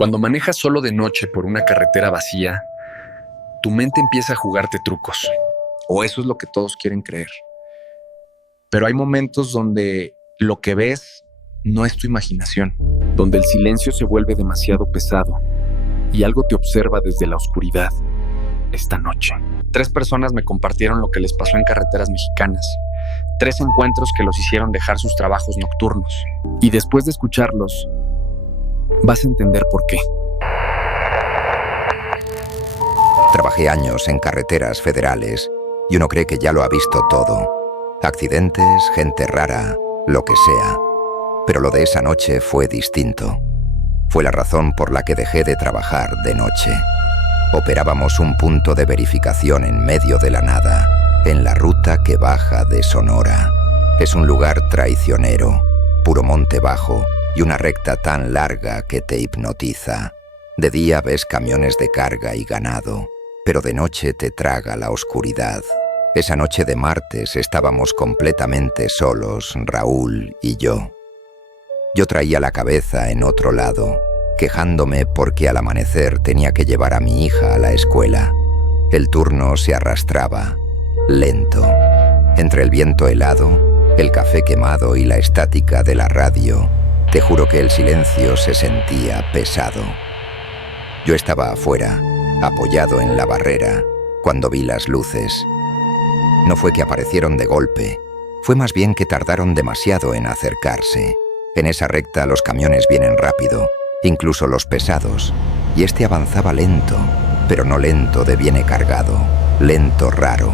Cuando manejas solo de noche por una carretera vacía, tu mente empieza a jugarte trucos. O eso es lo que todos quieren creer. Pero hay momentos donde lo que ves no es tu imaginación, donde el silencio se vuelve demasiado pesado y algo te observa desde la oscuridad. Esta noche, 3 personas me compartieron lo que les pasó en carreteras mexicanas. 3 encuentros que los hicieron dejar sus trabajos nocturnos. Y después de escucharlos, vas a entender por qué. Trabajé años en carreteras federales y uno cree que ya lo ha visto todo. Accidentes, gente rara, lo que sea. Pero lo de esa noche fue distinto. Fue la razón por la que dejé de trabajar de noche. Operábamos un punto de verificación en medio de la nada, en la ruta que baja de Sonora. Es un lugar traicionero, puro monte bajo y una recta tan larga que te hipnotiza. De día ves camiones de carga y ganado, pero de noche te traga la oscuridad. Esa noche de martes estábamos completamente solos, Raúl y yo. Yo traía la cabeza en otro lado, quejándome porque al amanecer tenía que llevar a mi hija a la escuela. El turno se arrastraba, lento. Entre el viento helado, el café quemado y la estática de la radio, te juro que el silencio se sentía pesado. Yo estaba afuera, apoyado en la barrera, cuando vi las luces. No fue que aparecieron de golpe, fue más bien que tardaron demasiado en acercarse. En esa recta los camiones vienen rápido, incluso los pesados, y este avanzaba lento, pero no lento de viene cargado, lento raro,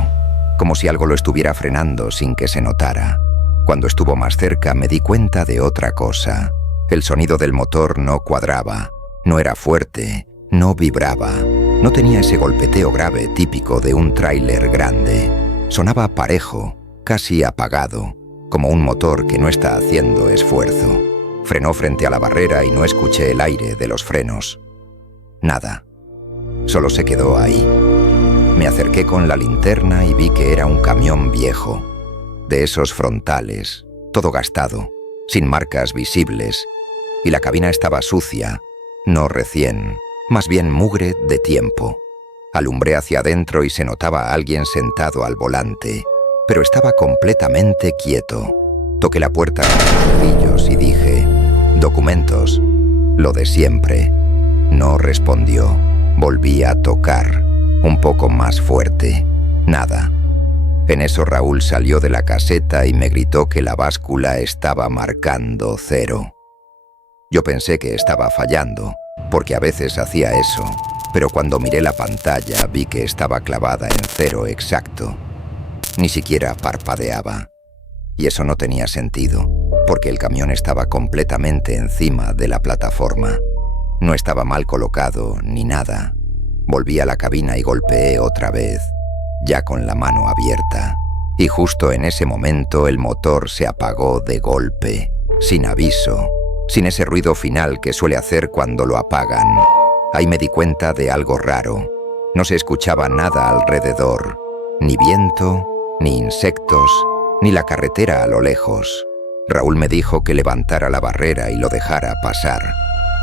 como si algo lo estuviera frenando sin que se notara. Cuando estuvo más cerca me di cuenta de otra cosa. El sonido del motor no cuadraba, no era fuerte, no vibraba, no tenía ese golpeteo grave típico de un tráiler grande. Sonaba parejo, casi apagado, como un motor que no está haciendo esfuerzo. Frenó frente a la barrera y no escuché el aire de los frenos. Nada. Solo se quedó ahí. Me acerqué con la linterna y vi que era un camión viejo, de esos frontales, todo gastado, sin marcas visibles, y la cabina estaba sucia, no recién, más bien mugre de tiempo. Alumbré hacia adentro y se notaba a alguien sentado al volante, pero estaba completamente quieto. Toqué la puerta con los nudillos y dije: «Documentos». Lo de siempre. No respondió. Volví a tocar, un poco más fuerte. Nada. En eso Raúl salió de la caseta y me gritó que la báscula estaba marcando 0. Yo pensé que estaba fallando, porque a veces hacía eso, pero cuando miré la pantalla vi que estaba clavada en 0 exacto. Ni siquiera parpadeaba. Y eso no tenía sentido, porque el camión estaba completamente encima de la plataforma. No estaba mal colocado ni nada. Volví a la cabina y golpeé otra vez, ya con la mano abierta. Y justo en ese momento el motor se apagó de golpe, sin aviso, sin ese ruido final que suele hacer cuando lo apagan. Ahí me di cuenta de algo raro. No se escuchaba nada alrededor, ni viento, ni insectos, ni la carretera a lo lejos. Raúl me dijo que levantara la barrera y lo dejara pasar,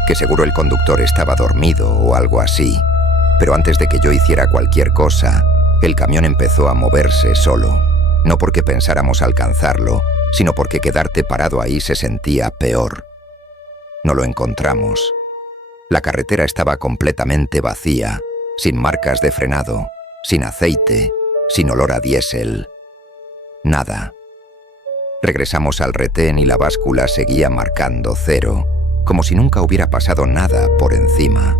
que seguro el conductor estaba dormido o algo así. Pero antes de que yo hiciera cualquier cosa, el camión empezó a moverse solo, no porque pensáramos alcanzarlo, sino porque quedarte parado ahí se sentía peor. No lo encontramos. La carretera estaba completamente vacía, sin marcas de frenado, sin aceite, sin olor a diésel. Nada. Regresamos al retén y la báscula seguía marcando 0, como si nunca hubiera pasado nada por encima.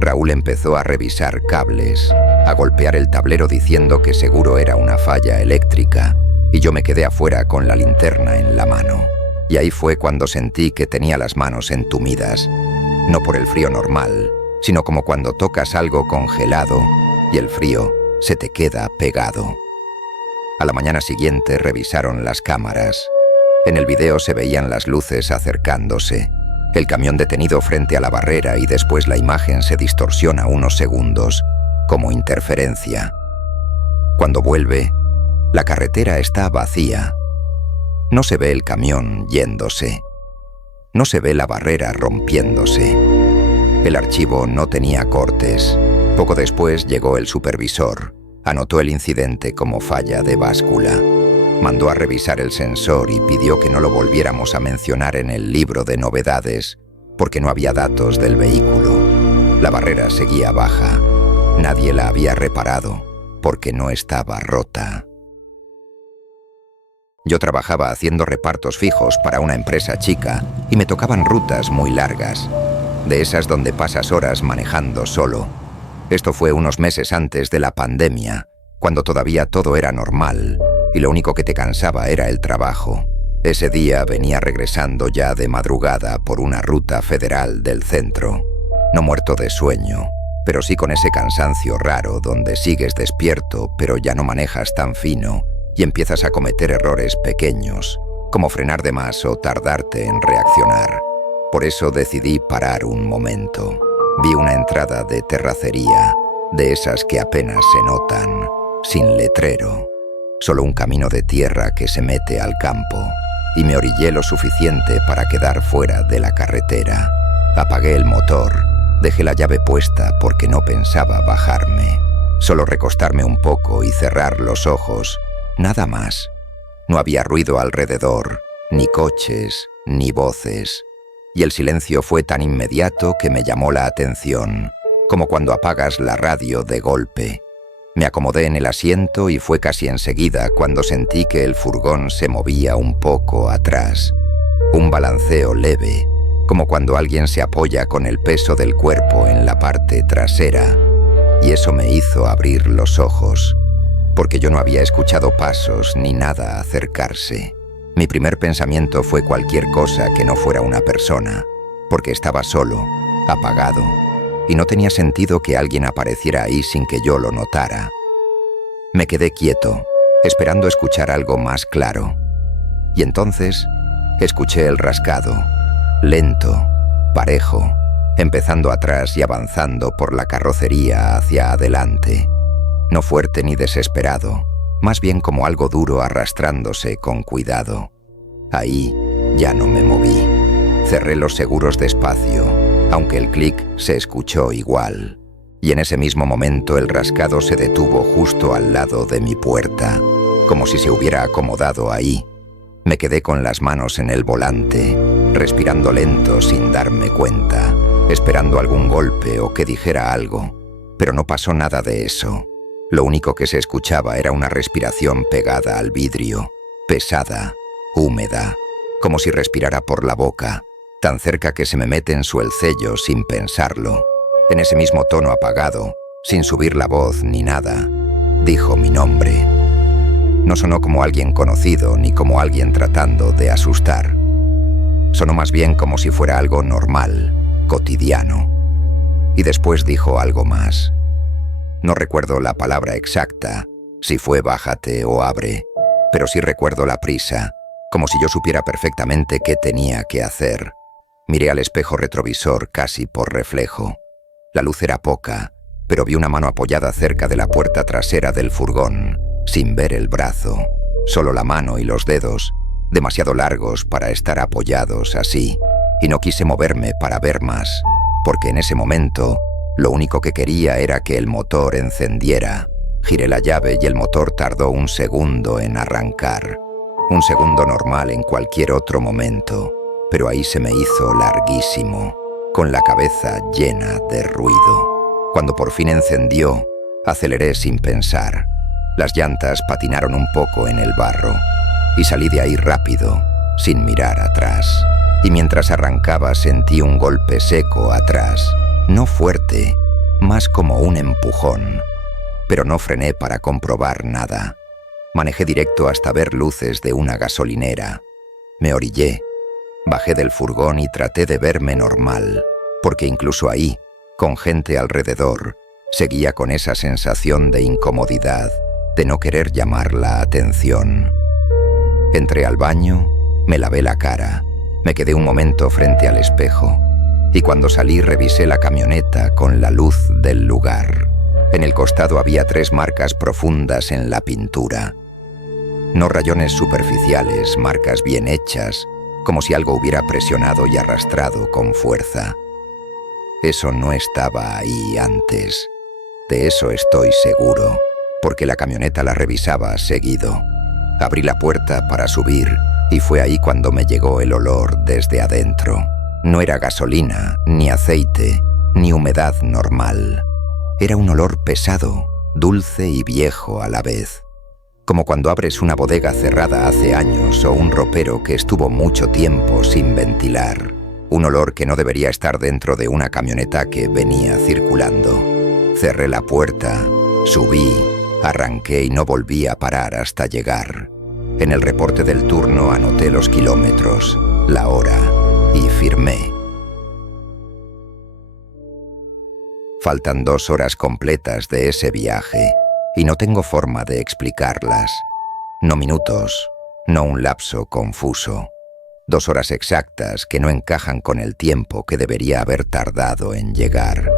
Raúl empezó a revisar cables, a golpear el tablero diciendo que seguro era una falla eléctrica, y yo me quedé afuera con la linterna en la mano. Y ahí fue cuando sentí que tenía las manos entumidas, no por el frío normal, sino como cuando tocas algo congelado y el frío se te queda pegado. A la mañana siguiente revisaron las cámaras. En el video se veían las luces acercándose, el camión detenido frente a la barrera y después la imagen se distorsiona unos segundos, como interferencia. Cuando vuelve, la carretera está vacía. No se ve el camión yéndose. No se ve la barrera rompiéndose. El archivo no tenía cortes. Poco después llegó el supervisor. Anotó el incidente como falla de báscula. Mandó a revisar el sensor y pidió que no lo volviéramos a mencionar en el libro de novedades porque no había datos del vehículo. La barrera seguía baja. Nadie la había reparado porque no estaba rota. Yo trabajaba haciendo repartos fijos para una empresa chica y me tocaban rutas muy largas, de esas donde pasas horas manejando solo. Esto fue unos meses antes de la pandemia, cuando todavía todo era normal y lo único que te cansaba era el trabajo. Ese día venía regresando ya de madrugada por una ruta federal del centro. No muerto de sueño, pero sí con ese cansancio raro donde sigues despierto pero ya no manejas tan fino y empiezas a cometer errores pequeños, como frenar de más o tardarte en reaccionar. Por eso decidí parar un momento. Vi una entrada de terracería, de esas que apenas se notan, sin letrero, solo un camino de tierra que se mete al campo, y me orillé lo suficiente para quedar fuera de la carretera. Apagué el motor, dejé la llave puesta porque no pensaba bajarme, solo recostarme un poco y cerrar los ojos. Nada más. No había ruido alrededor, ni coches, ni voces. Y el silencio fue tan inmediato que me llamó la atención, como cuando apagas la radio de golpe. Me acomodé en el asiento y fue casi enseguida cuando sentí que el furgón se movía un poco atrás. Un balanceo leve, como cuando alguien se apoya con el peso del cuerpo en la parte trasera. Y eso me hizo abrir los ojos, porque yo no había escuchado pasos ni nada acercarse. Mi primer pensamiento fue cualquier cosa que no fuera una persona, porque estaba solo, apagado, y no tenía sentido que alguien apareciera ahí sin que yo lo notara. Me quedé quieto, esperando escuchar algo más claro. Y entonces escuché el rascado, lento, parejo, empezando atrás y avanzando por la carrocería hacia adelante. No fuerte ni desesperado, más bien como algo duro arrastrándose con cuidado. Ahí ya no me moví. Cerré los seguros despacio, aunque el clic se escuchó igual. Y en ese mismo momento el rascado se detuvo justo al lado de mi puerta, como si se hubiera acomodado ahí. Me quedé con las manos en el volante, respirando lento sin darme cuenta, esperando algún golpe o que dijera algo, pero no pasó nada de eso. Lo único que se escuchaba era una respiración pegada al vidrio, pesada, húmeda, como si respirara por la boca, tan cerca que se me mete en su sello sin pensarlo. En ese mismo tono apagado, sin subir la voz ni nada, dijo mi nombre. No sonó como alguien conocido ni como alguien tratando de asustar. Sonó más bien como si fuera algo normal, cotidiano. Y después dijo algo más. No recuerdo la palabra exacta, si fue bájate o abre, pero sí recuerdo la prisa, como si yo supiera perfectamente qué tenía que hacer. Miré al espejo retrovisor casi por reflejo. La luz era poca, pero vi una mano apoyada cerca de la puerta trasera del furgón, sin ver el brazo, solo la mano y los dedos, demasiado largos para estar apoyados así, y no quise moverme para ver más, porque en ese momento lo único que quería era que el motor encendiera. Giré la llave y el motor tardó un segundo en arrancar, un segundo normal en cualquier otro momento, pero ahí se me hizo larguísimo, con la cabeza llena de ruido. Cuando por fin encendió, aceleré sin pensar. Las llantas patinaron un poco en el barro y salí de ahí rápido, sin mirar atrás. Y mientras arrancaba sentí un golpe seco atrás, no fuerte, más como un empujón, pero no frené para comprobar nada. Manejé directo hasta ver luces de una gasolinera. Me orillé, bajé del furgón y traté de verme normal, porque incluso ahí, con gente alrededor, seguía con esa sensación de incomodidad, de no querer llamar la atención. Entré al baño, me lavé la cara, me quedé un momento frente al espejo, y cuando salí revisé la camioneta con la luz del lugar. En el costado había 3 marcas profundas en la pintura. No rayones superficiales, marcas bien hechas, como si algo hubiera presionado y arrastrado con fuerza. Eso no estaba ahí antes. De eso estoy seguro, porque la camioneta la revisaba seguido. Abrí la puerta para subir y fue ahí cuando me llegó el olor desde adentro. No era gasolina, ni aceite, ni humedad normal. Era un olor pesado, dulce y viejo a la vez. Como cuando abres una bodega cerrada hace años o un ropero que estuvo mucho tiempo sin ventilar. Un olor que no debería estar dentro de una camioneta que venía circulando. Cerré la puerta, subí, arranqué y no volví a parar hasta llegar. En el reporte del turno anoté los kilómetros, la hora y firmé. Faltan 2 horas completas de ese viaje y no tengo forma de explicarlas. No minutos, no un lapso confuso. 2 horas exactas que no encajan con el tiempo que debería haber tardado en llegar.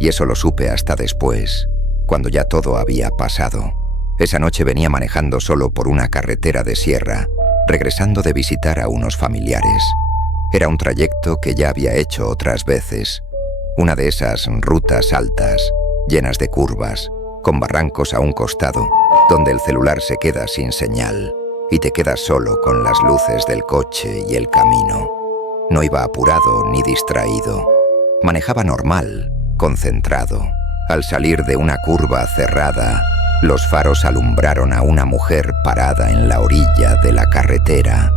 Y eso lo supe hasta después, cuando ya todo había pasado. Esa noche venía manejando solo por una carretera de sierra, regresando de visitar a unos familiares. Era un trayecto que ya había hecho otras veces. Una de esas rutas altas, llenas de curvas, con barrancos a un costado, donde el celular se queda sin señal y te quedas solo con las luces del coche y el camino. No iba apurado ni distraído. Manejaba normal, concentrado. Al salir de una curva cerrada, los faros alumbraron a una mujer parada en la orilla de la carretera.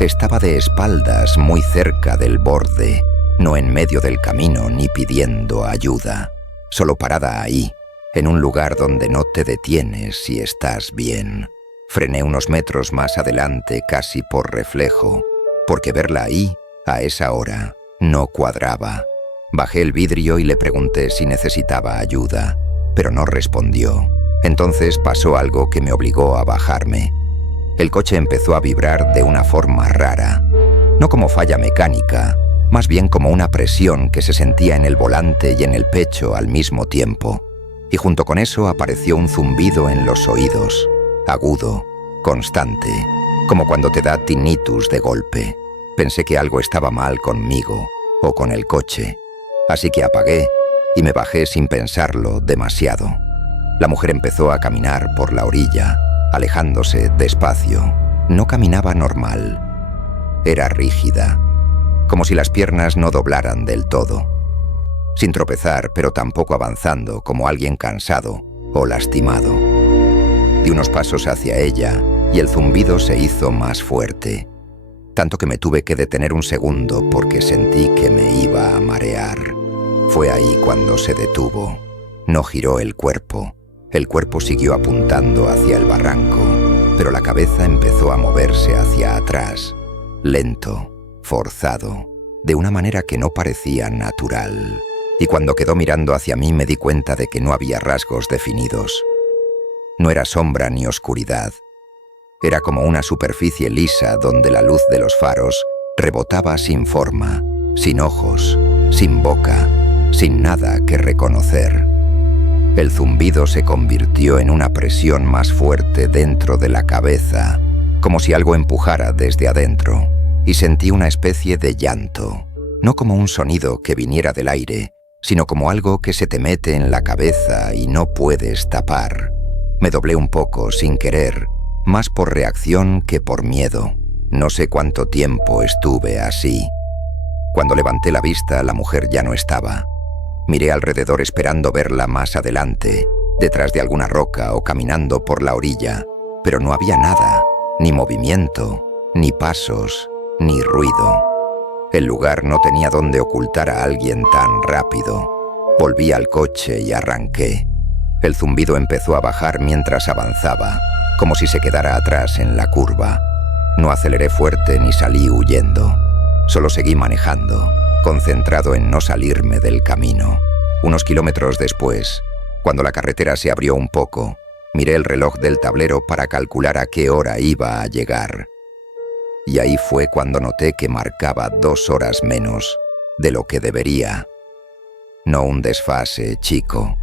Estaba de espaldas muy cerca del borde, no en medio del camino ni pidiendo ayuda, solo parada ahí, en un lugar donde no te detienes si estás bien. Frené unos metros más adelante casi por reflejo, porque verla ahí, a esa hora, no cuadraba. Bajé el vidrio y le pregunté si necesitaba ayuda, pero no respondió. Entonces pasó algo que me obligó a bajarme. El coche empezó a vibrar de una forma rara, no como falla mecánica, más bien como una presión que se sentía en el volante y en el pecho al mismo tiempo. Y junto con eso apareció un zumbido en los oídos, agudo, constante, como cuando te da tinnitus de golpe. Pensé que algo estaba mal conmigo o con el coche, así que apagué y me bajé sin pensarlo demasiado. La mujer empezó a caminar por la orilla, alejándose despacio. No caminaba normal. Era rígida, como si las piernas no doblaran del todo. Sin tropezar, pero tampoco avanzando como alguien cansado o lastimado. Di unos pasos hacia ella y el zumbido se hizo más fuerte, tanto que me tuve que detener un segundo porque sentí que me iba a marear. Fue ahí cuando se detuvo. No giró el cuerpo siguió apuntando hacia el barranco, pero la cabeza empezó a moverse hacia atrás, lento, forzado, de una manera que no parecía natural. Y cuando quedó mirando hacia mí me di cuenta de que no había rasgos definidos. No era sombra ni oscuridad. Era como una superficie lisa donde la luz de los faros rebotaba sin forma, sin ojos, sin boca, sin nada que reconocer. El zumbido se convirtió en una presión más fuerte dentro de la cabeza, como si algo empujara desde adentro, y sentí una especie de llanto, no como un sonido que viniera del aire, sino como algo que se te mete en la cabeza y no puedes tapar. Me doblé un poco sin querer, más por reacción que por miedo. No sé cuánto tiempo estuve así. Cuando levanté la vista, la mujer ya no estaba. Miré alrededor esperando verla más adelante, detrás de alguna roca o caminando por la orilla, pero no había nada, ni movimiento, ni pasos, ni ruido. El lugar no tenía dónde ocultar a alguien tan rápido. Volví al coche y arranqué. El zumbido empezó a bajar mientras avanzaba, como si se quedara atrás en la curva. No aceleré fuerte ni salí huyendo. Solo seguí manejando, concentrado en no salirme del camino. Unos kilómetros después, cuando la carretera se abrió un poco, miré el reloj del tablero para calcular a qué hora iba a llegar. Y ahí fue cuando noté que marcaba 2 horas menos de lo que debería. No un desfase, chico.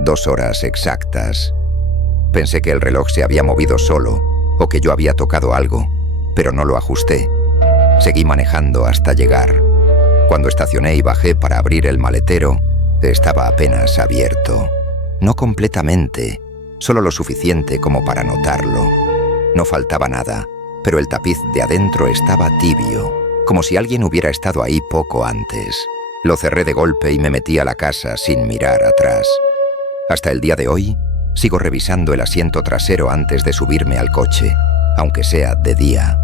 2 horas exactas. Pensé que el reloj se había movido solo o que yo había tocado algo, pero no lo ajusté. Seguí manejando hasta llegar. Cuando estacioné y bajé para abrir el maletero, estaba apenas abierto. No completamente, solo lo suficiente como para notarlo. No faltaba nada, pero el tapiz de adentro estaba tibio, como si alguien hubiera estado ahí poco antes. Lo cerré de golpe y me metí a la casa sin mirar atrás. Hasta el día de hoy, sigo revisando el asiento trasero antes de subirme al coche, aunque sea de día.